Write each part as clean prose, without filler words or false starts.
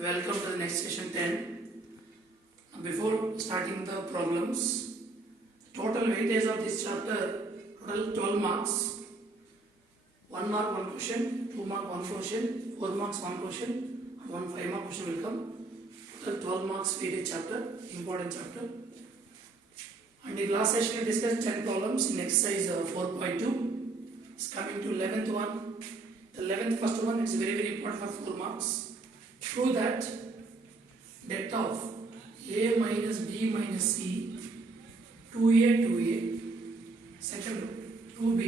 Welcome to the next session 10. Before starting the problems, total weightage of this chapter, total 12 marks. 1 mark 1 question, 2 mark 1 question, 4 marks 1 question, and 1 5 mark question will come. Total 12 marks weightage chapter, important chapter. And in last session we discussed 10 problems in exercise 4.2. It's coming to 11th one. The 11th first one is very important for 4 marks. Prove that det of a minus b minus c 2a. Second row 2b,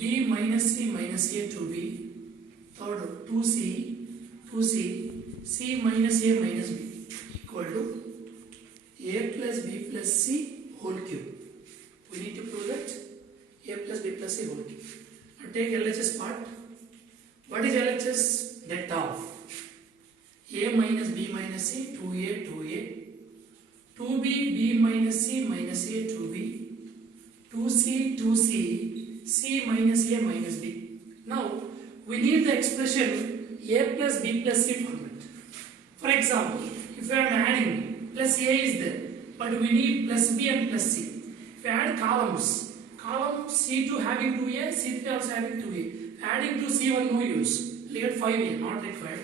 b minus c minus a 2b. Third row 2c, c minus a minus b equal to a plus b plus c whole cube. We need to prove that a plus b plus c whole cube. Now take LHS part. What is LHS? Det of a minus b minus c 2a, 2b b minus c minus a 2b, 2c, c minus a minus b. Now we need the expression a plus b plus c format. For example, if I am adding plus a is there, but we need plus b and plus c. If I add columns, column c2 having 2a, c3 also having 2a, adding to c1 no use. We get 5a, not required.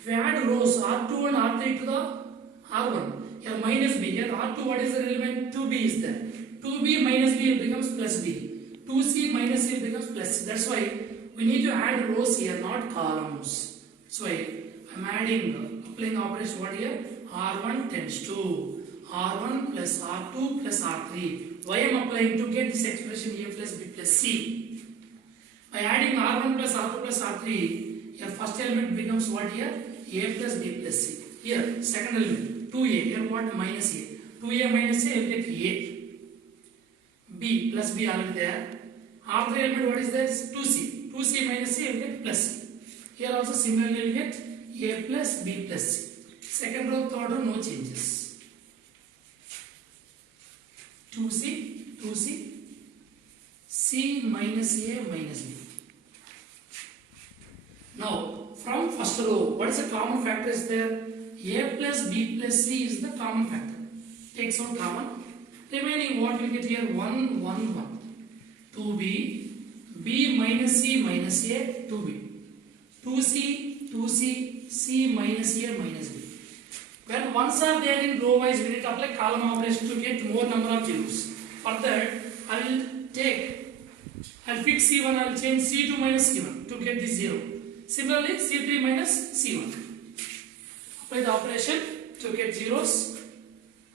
If we add rows R2 and R3 to the R1, here minus b, here R2 what is the element? 2b is there. 2b minus b becomes plus b. 2c minus c becomes plus c. That's why we need to add rows here, not columns. So I am adding, applying operation what here? R1 tends to R1 plus R2 plus R3. Why I am applying? To get this expression a plus b plus c. By adding R1 plus R2 plus R3, your first element becomes what here? A plus b plus c. Here, second element, 2a. Here what? Minus a. 2a minus a, you get a. B plus b already there. R3 element, what is there? 2c. 2c minus a, you get plus c. Here also similarly, you get a plus b plus c. Second row, third row, no changes. 2c, c minus a minus b. Now, from first row, what is the common factor is there? A plus b plus c is the common factor. Takes out common. Remaining what we get here? 1, 1, 1. 2b, b minus c minus a, 2b. 2c, c minus a minus b. When ones are there in row wise, we need to apply column operation to get more number of zeros. For that, I'll fix c1, I'll change c2 minus c1 to get this 0. Similarly, c3 minus c1. Apply the operation to get zeros.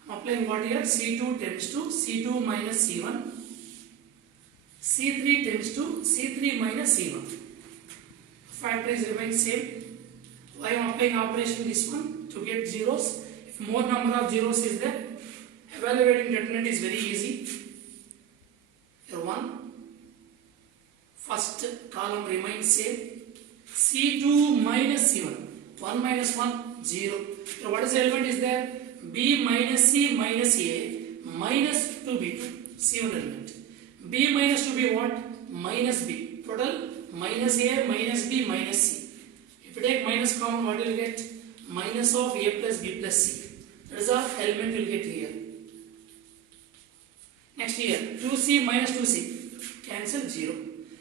I am applying what here? c2 tends to c2 minus c1. c3 tends to c3 minus c1. Factors remain same. Why I am applying operation this one? To get zeros. If more number of zeros is there, evaluating determinant is very easy. Here 1. First column remains same. C2 minus C1. 1 minus 1, 0. So what is the element is there? B minus C minus A minus 2B. C1 element. B minus 2B what? Minus B. Total minus A minus B minus C. If you take minus common, what will you get? Minus of A plus B plus C. That is the element you will get here. Next here, 2C minus 2C. Cancel 0.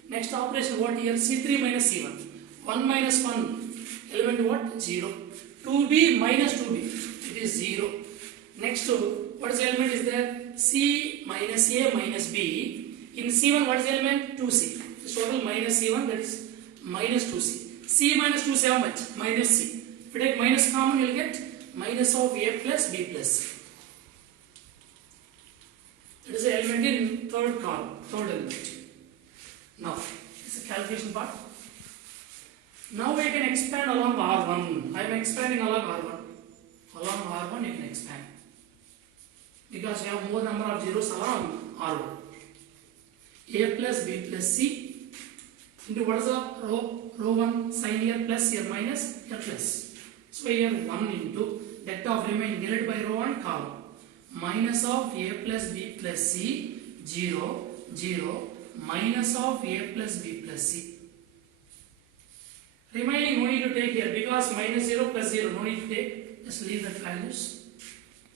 Next operation what here? C3 minus C1. 1 minus 1, element what? 0. 2b minus 2b, it is 0. Next, what is the element is there? C minus a minus b. In C1, what is the element? 2c. So total minus C1, that is minus 2c. C minus 2c, how much? Minus c. If you take minus common, you will get minus of a plus b plus c. That is the element in third column, third element. Now, this is a calculation part. Now we can expand along R1. I am expanding along R1. Along R1 you can expand. Because you have more number of zeros along R1. A plus B plus C into what is the row 1 sign here plus here minus here plus. So here 1 into det of remain divided by row and column. Minus of A plus B plus C 0 minus of A plus B plus C. Remaining no need to take here because minus 0 plus 0 no need to take. Just leave that values.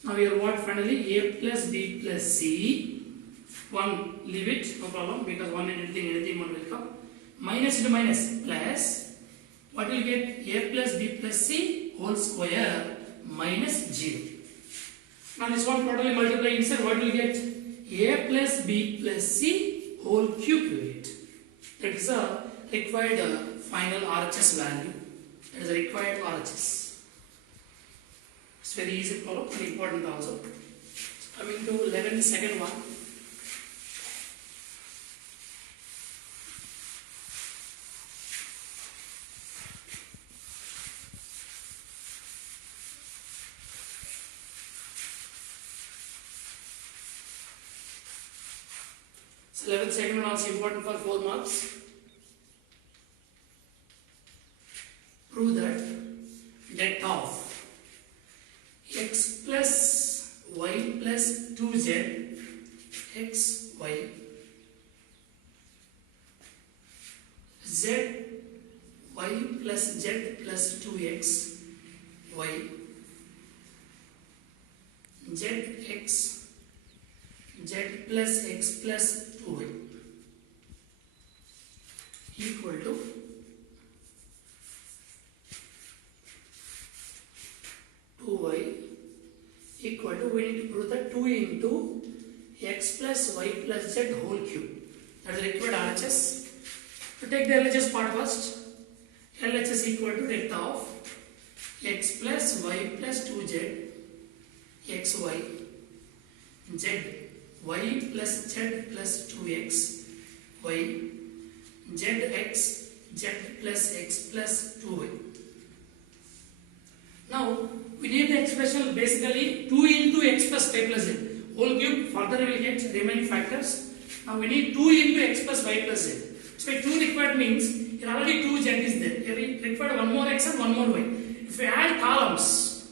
Now here what finally? A plus B plus C. 1 leave it, no problem, because 1 and anything 1 will come. Minus into minus plus. What will get? A plus B plus C whole square minus 0. Now this one totally multiply inside. What will get? A plus B plus C whole cube will get. That is a required final RHS value. That is a required RHS. It's very easy problem, very important also. Coming to 11, second one. So 11 second one also important for 4 marks. Prove that det of x plus y plus 2z x y z y plus z plus 2x y z x z plus x plus 2y equal to 2y equal to, we need to prove that 2 into x plus y plus z whole cube. That is required RHS. To take the LHS part first, LHS equal to det of x plus y plus 2z xy z y plus z plus 2x y zx z plus x plus 2y. Now we need the expression basically 2 into x plus y plus z whole cube. Further we will get remaining factors. Now we need 2 into x plus y plus z. So 2 required means here already 2z is there. We required one more x and one more y. If we add columns,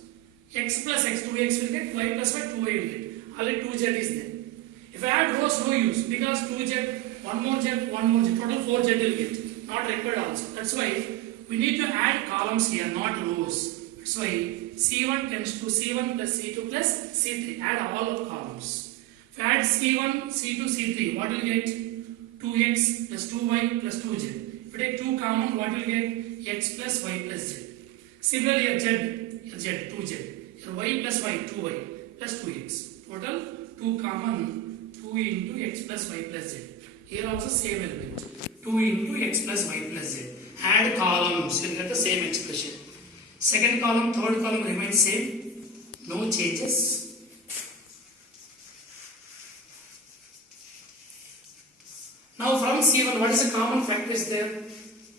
x plus x 2x will get, y plus y 2y will get. Already 2z is there. If I add rows, no use because 2z, one more z, total 4z will get. Not required also. That's why we need to add columns here, not rows. That's why C1 tends to C1 plus C2 plus C3. Add all of columns. If I add C1, C2, C3, what will get? 2x plus 2y plus 2z. If we take 2 common, what will get? X plus y plus z. Similarly, here z, 2z. Here y plus y, 2y plus 2x. Total 2 common, 2 into x plus y plus z. Here also same element. 2 into x plus y plus z. Add columns, you will get the same expression. Second column, third column remains same. No changes. Now from C1, what is the common factor is there?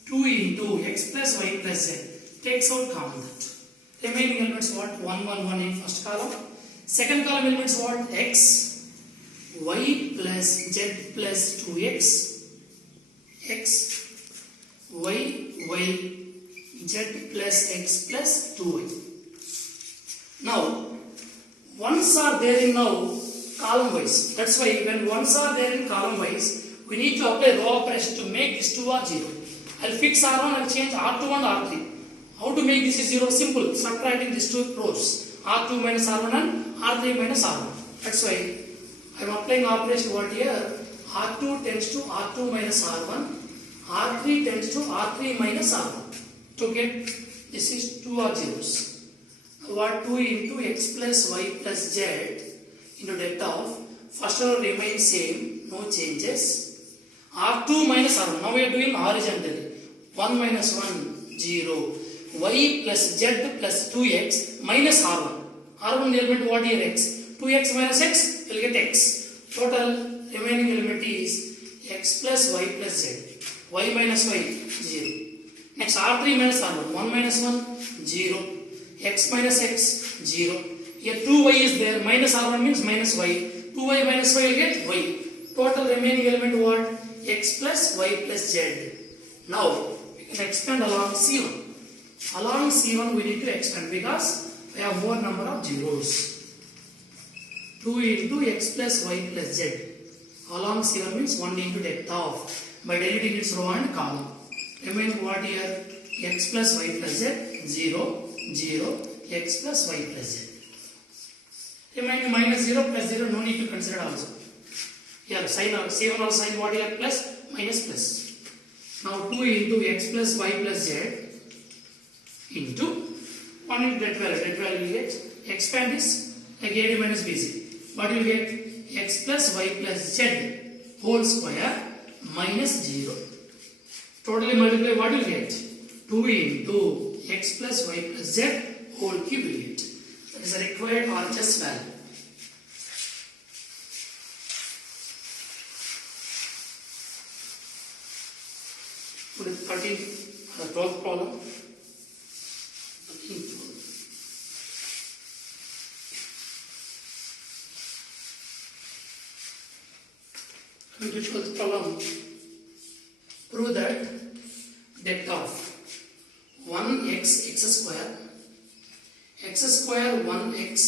2 into x plus y plus z. Takes out common that. Remaining elements what? 1, 1, 1 in first column. Second column elements what? X, y plus z plus 2x, x, y, y, z plus x plus 2y. Now, ones are there in now column wise. That's why when ones are there in column wise, we need to apply row operation to make this 2 or 0. I'll fix R1, I'll change R2 and R3. How to make this 0? Simple. Subtracting these two rows. R2 minus R1 and R3 minus R1. That's why I am applying operation what here? R2 tends to R2 minus R1. R3 tends to R3 minus R1. To get this is 2 or zeros. What 2 into x plus y plus z into det of first row remains same, no changes. R2 minus R1. Now we are doing horizontally. 1 minus 1, 0. Y plus z plus 2x minus R1. R1 element what here x? 2x minus x will get x. Total remaining element is x plus y plus z. Y minus y 0. Next R3 minus R1. 1 minus 1, 0. X minus x 0. Here 2y is there. Minus R1 means minus y. 2y minus y will get y. Total remaining element what? X plus y plus z. Now we can expand along C1. Along C1 we need to expand because we have more number of zeros. 2 into x plus y plus z. Along C1 means 1 into det of. By deleting its row and column. Remain what here? x plus y plus z 0, 0, x plus y plus z. Remaining minus 0 plus 0, no need to consider also. Here sign or C1 or sign what here plus minus plus. Now 2 into x plus y plus z into 1 into that value will get expand this like AD minus BC. What you will get x plus y plus z whole square minus 0. Totally multiply what you will get 2 into x plus y plus z whole cube will get. That is the required RHS value. Put it 12th problem. 13th problem. Coming to 12th problem. Prove that det of 1x x square 1x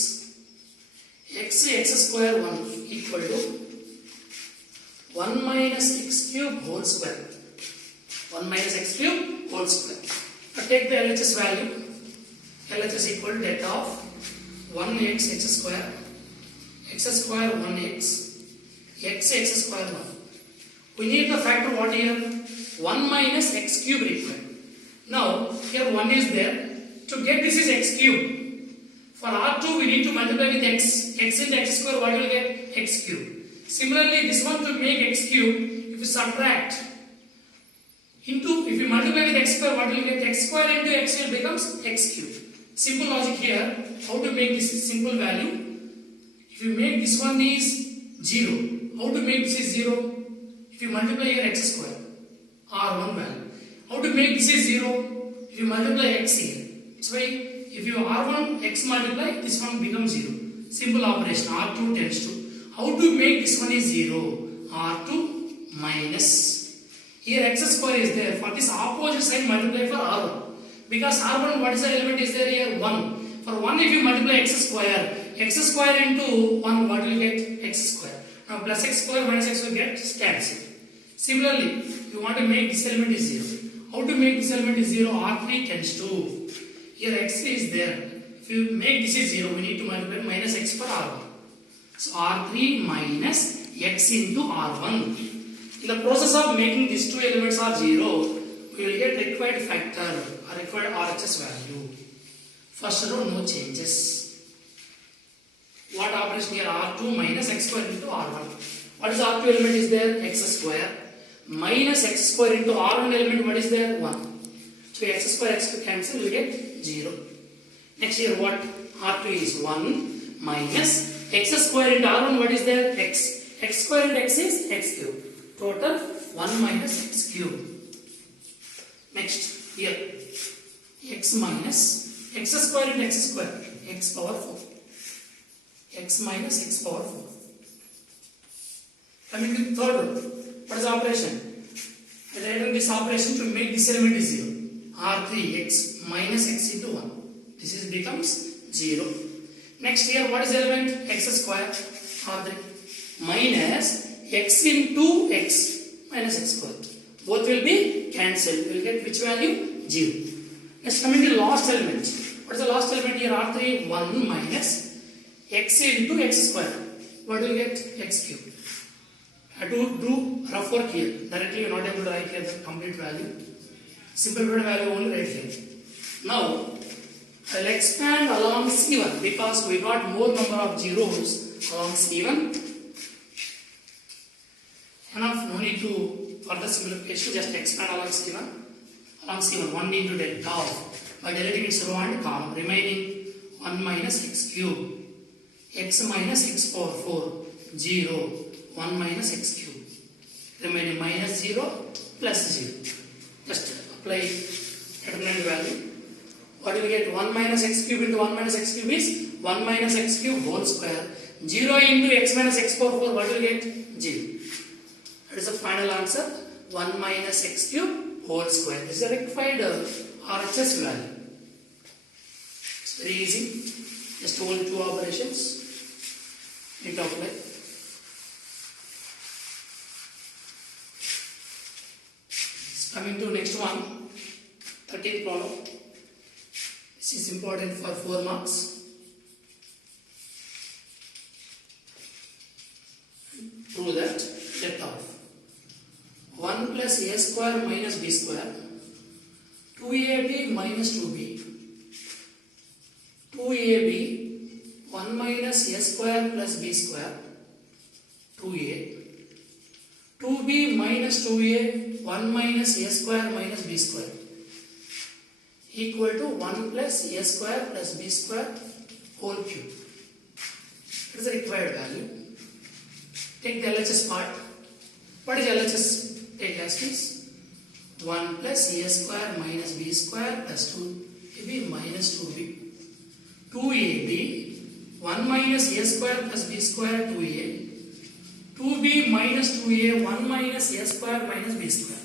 x square 1 equal to 1 minus x cube whole square. 1 minus x cube whole square. Now take the LHS value. LHS equal to det of 1x x square 1x x square 1. We need the factor what here? 1 minus x cube required. Now here 1 is there. To get this is x cube. For R2 we need to multiply with x. X into x square, what will you get? X cube. Similarly this one to make x cube, if you subtract into, if you multiply with x square, what will you get? X square into x cube becomes x cube. Simple logic here. How to make this simple value? If you make this one is 0. How to make this is 0? If you multiply your x square, R1 value. How to make this is 0? If you multiply x here. So if you R1 x multiply, this one becomes 0. Simple operation. R2 tends to. How to make this one is 0? R2 minus. Here x square is there. For this opposite side multiply for R1. Because R1, what is the element is there here? 1. For 1 if you multiply x square into 1, what will you get? X square. Now plus x square minus x will get cancelled. Similarly, you want to make this element is 0. How to make this element is 0? R3 tends to. Here x3 is there. If you make this is 0, we need to multiply minus x for R1. So R3 minus x into R1. In the process of making these two elements are 0, we will get required factor or required RHS value. First row, no changes. What operation here? R2 minus x square into R1. What is R2 element is there? X square minus x square into R1 element, what is there? 1. So x square x to cancel, we get 0. Next here what? R2 is 1 minus x square into R1, what is there? X. X square into x is x cube. Total 1 minus x cube. Next here x minus x square into x square, x power 4. X minus x power 4. Coming to the third row. What is the operation? Writing this operation to make this element is 0. R3 x minus x into 1. This is becomes 0. Next here what is the element? X square R3 minus x into x minus x square. Both will be cancelled. We will get which value? 0. Next coming to the last element. What is the last element here? R3 1 minus x into x square. What do you get? X cube. I have to do rough work here. Directly you are not able to write here the complete value. Simple value only write here. Now I will expand along C1 because we got more number of zeros along C1. Enough, no need to further simplification, just expand along C1. Along C1, 1 into delta of, by deleting its row and column, remaining 1 minus x cube, x minus x power 4, 0, 1 minus x cube, remaining minus 0 plus 0. Just apply determinant value. What do we get? 1 minus x cube into 1 minus x cube is 1 minus x cube whole square. 0 into x minus x power 4, what do we get? 0. That is the final answer. 1 minus x cube whole square. This is the required RHS value. It's very easy. Just only two operations. Need to apply. Coming to next one, 13th important for 4 marks. Prove that. Let off. 1 plus a square minus b square. 2ab minus 2b. 2ab 1 minus a square plus b square. 2a. 2b minus 2a 1 minus a square minus b square equal to 1 plus a square plus b square whole cube. It is the required value. Take the LHS part. What is LHS? Take as is 1 plus a square minus b square plus 2ab minus 2b. 2ab 1 minus a square plus b square 2a. 2b minus 2a 1 minus a square minus b square.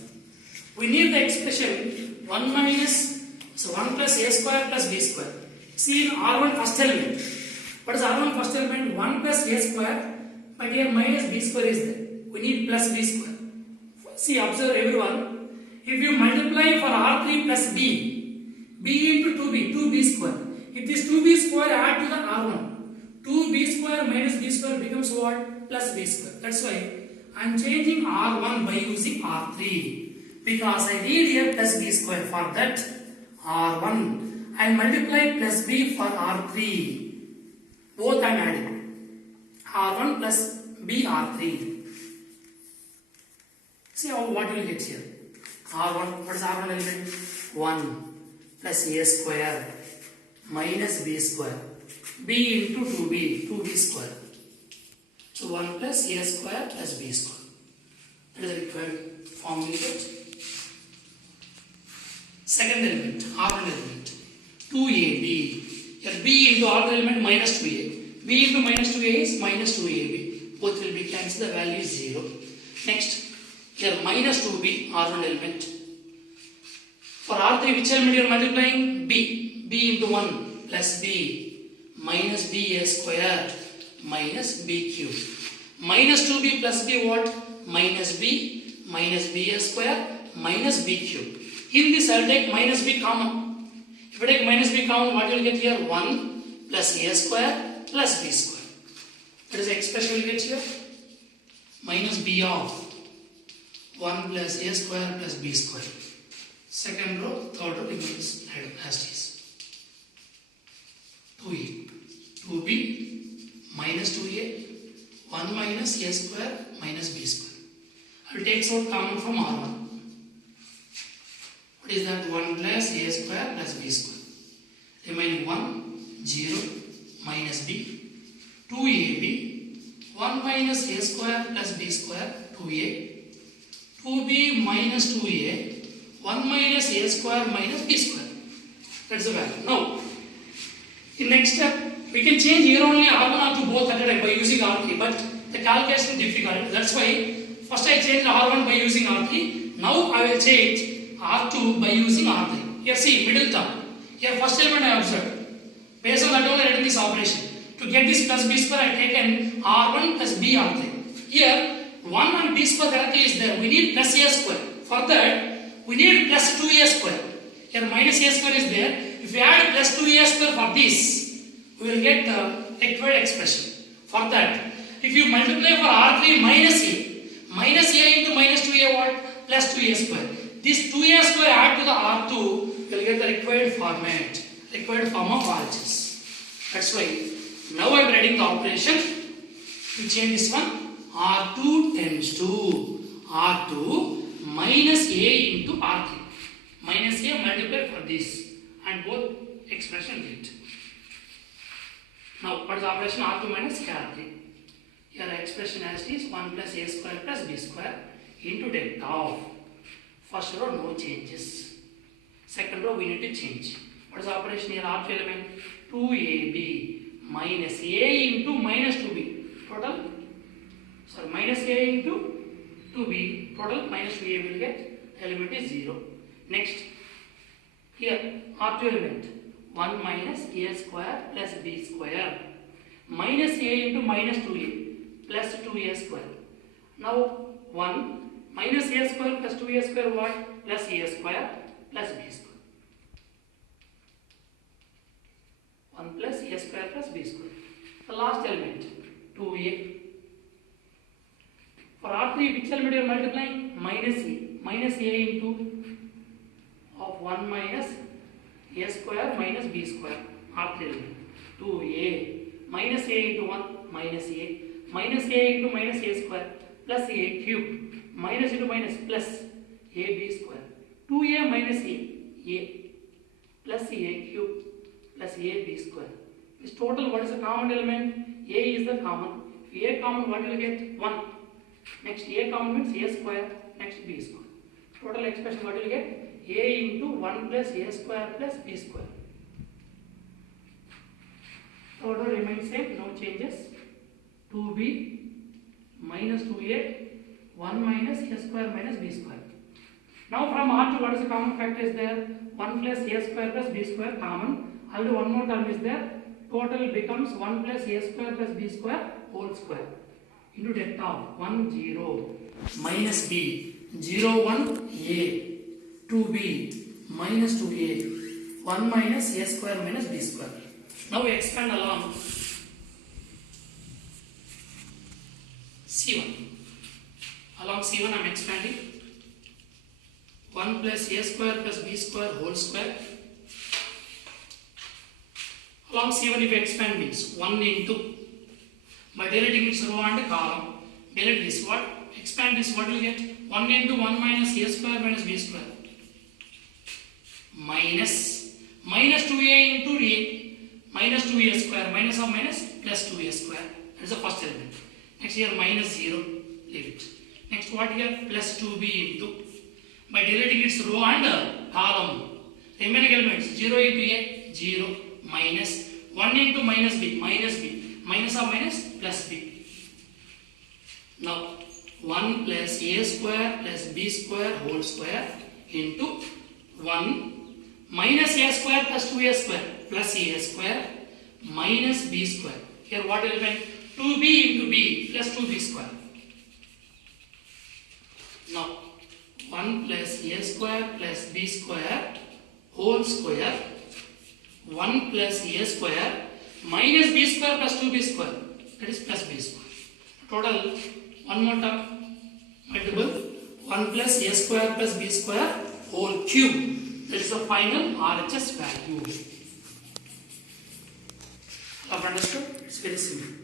We need the expression 1 plus a square plus b square. See in R1 first element. What is R1 first element? 1 plus a square, but here minus b square is there. We need plus b square. See, observe everyone. If you multiply for R3 plus b into 2b, 2b square. If this 2b square add to the R1, 2b square minus b square becomes what? Plus b square. That's why I am changing R1 by using R3 because I need here plus b square. For that R1 I multiply plus b for R3. Both I am adding. R1 plus b R3. See what you will get here. R1, what is R1 element? 1 plus a square minus b square. b into 2b square. So 1 plus a square plus b square. That is the required form we get. Second element, R1 element, 2ab. Here b into R1 element minus 2a. b into minus 2a is minus 2ab. Both will be cancelled, the value is 0. Next, here minus 2b, R1 element. For R3, which element you are multiplying? b. b into 1 plus b minus b a square minus b cube. Minus 2b plus b what? Minus b a square minus b cube. In this I will take minus b common. If I take minus b common, what you will get here? 1 plus a square plus b square. That is the expression we will get here. Minus b of 1 plus a square plus b square. Second row, third row remains as it is. 2a. 2b minus 2a 1 minus a square minus b square. I will take some common from R1. What is that? 1 plus a square plus b square. Remaining 1, 0 minus b. 2ab 1 minus a square plus b square 2a. 2b minus 2a 1 minus a square minus b square. That's the value. Now, in next step, we can change here only R1 R2 both at a time by using R3, but the calculation is difficult. That's why first I changed R1 by using R3. Now I will change R2 by using R3. Here see, middle term. Here first element I observed. Based on that only I did this operation. To get this plus b square I taken R1 plus b R3. Here 1 and b square directly is there. We need plus a square. For that we need plus 2a square. Here minus a square is there. If we add plus 2a square for this, we will get the required expression. For that, if you multiply for R3 minus a into minus 2a what? Plus 2a square. This 2a square add to the R2, you will get the required format, required form of RHS. That's why now I am writing the operation to change this one. R2 tends to R2 minus a into R3. Minus a multiply for this and both expression get. Now, what is the operation? R2 minus R3. Here the expression as it is 1 plus a square plus b square into delta of. First row no changes. Second row we need to change. What is the operation here? R2 element 2ab minus a into minus 2b. Total, sorry, minus a into 2b. Total minus 2a will get, element is 0. Next, here R2 element 1 minus a square plus b square minus a into minus 2a plus 2a square. Now 1 minus a square plus 2a square what? Plus a square plus b square. 1 plus a square plus b square. The last element 2a. For R3, which element you are multiplying? Minus a. Minus a into of 1 minus a square minus b square. R3 element. 2a. Minus a into 1 minus a. Minus a into minus a square plus a cube. Minus into minus plus ab square. 2a minus a plus a cube plus ab square. This total, what is the common element? A is the common. If a common, what will you get? 1. Next a common means a square. Next b square. Total expression, what will you get? A into 1 plus a square plus b square. Total remains same, no changes. 2b minus 2a, 1 minus a square minus b square. Now from R2, what is the common factor is there? 1 plus a square plus b square common. Already one more term is there. Total becomes 1 plus a square plus b square whole square. Into that term 1 0 minus b 0 1 a 2b minus 2a 1 minus a square minus b square. Now we expand along C1. Along C1 I am expanding 1 plus a square plus b square whole square. Along C1 if you expand means 1 into, by deleting its row and column, delete this, what? Expand this, what will you get? 1 into 1 minus a square minus b square. Minus 2a into a, minus 2a square, minus of minus, plus 2a square. That is the first element. Next here minus 0, leave it. Next what here? Plus 2b into, by deleting its row and column, remaining elements 0 into a, 0, minus 1 into minus b, minus of minus plus b. Now 1 plus a square plus b square whole square into 1 minus a square plus 2a square plus a square minus b square. Here what element? 2b into b plus 2b square. Now 1 plus a square plus b square whole square 1 plus a square minus b square plus 2b square, that is plus b square. Total, one more term, multiple 1 plus a square plus b square whole cube. That is the final RHS value. Have understood? It's very simple.